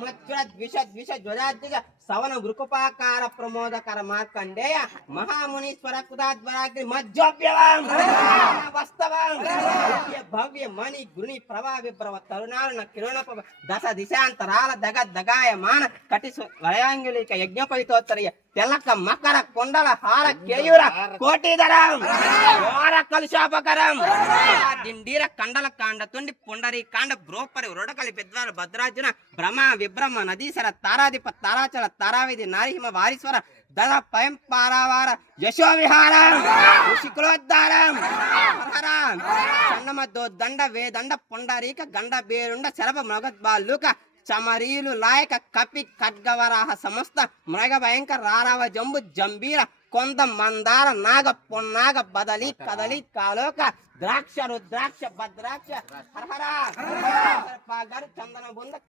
మచ్చుర ద్విష ద్విష జ్వరాద్విజ సవన వృకుపాకార ప్రమోదకర మార్కండేయ మహామునీశ్వర కుదాద్వరాగ్ని మధ్యోప్యవం వస్తవం భవ్య మణి గుని ప్రభా విభ్రవ తరుణాల కిరణ దశ దిశాంతరాల దగ దగాయమాన కటి వయాంగులిక యజ్ఞోపవితోత్తరయ తెలక మకర కొండల హార కేయూర కోటిధరం. ఘోర కలుషాపకరం దిండీర కండల కాండ తుండి పుండరి కాండ బ్రోపరి రొడకలి పెద్దాల భద్రార్జున భ్రమ విభ్రమ నదీసర తారాధిప తారాచల తారావిధి నారిహిమ వారీశ్వర దళ పయం పారావార యశో విహారం ఋషికులోద్ధారం హరహరం సన్నమద్దో దండ వేదండ పుండరీక గండ బేరుండ శరభ మృగద్బాలుక చమరీలు లాయక కపి ఖడ్గవరాహ సమస్త మృగ భయంకర రారవ జంబు జంబీర కొంద మందార నాగ పొన్నాగ బదలి కదలి కాలోక ద్రాక్ష రుద్రాక్ష భద్రాక్ష హరహర చందన బృంద